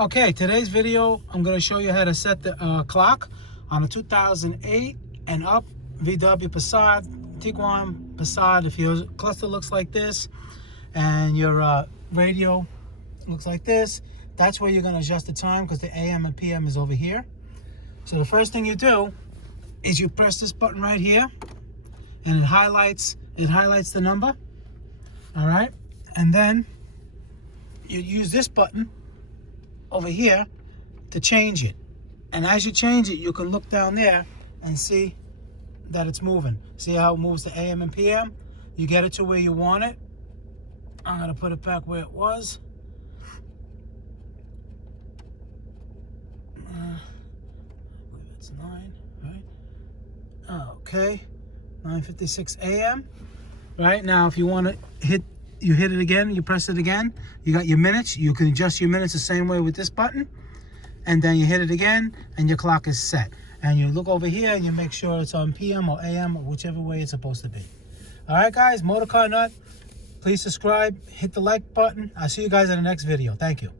Okay, today's video, I'm going to show you how to set the clock on a 2008 and up VW Passat, Tiguan Passat. If your cluster looks like this and your radio looks like this, that's where you're going to adjust the time, because the AM and PM is over here. So the first thing you do is you press this button right here, and it highlights the number. All right, and then you use this button over here to change it, and as you change it, you can look down there and see that it's moving. See how it moves the AM and PM? You get it to where you want it. I'm gonna put it back where it was. I believe it's 9, right? Okay, 9:56 AM. Right now, if you want to hit it again, you press it again, you got your minutes. You can adjust your minutes the same way with this button, and then you hit it again and your clock is set. And you look over here and you make sure it's on PM or AM, or whichever way it's supposed to be. All right, guys, Motorcarnut, please subscribe, hit the like button. I'll see you guys in the next video. Thank you.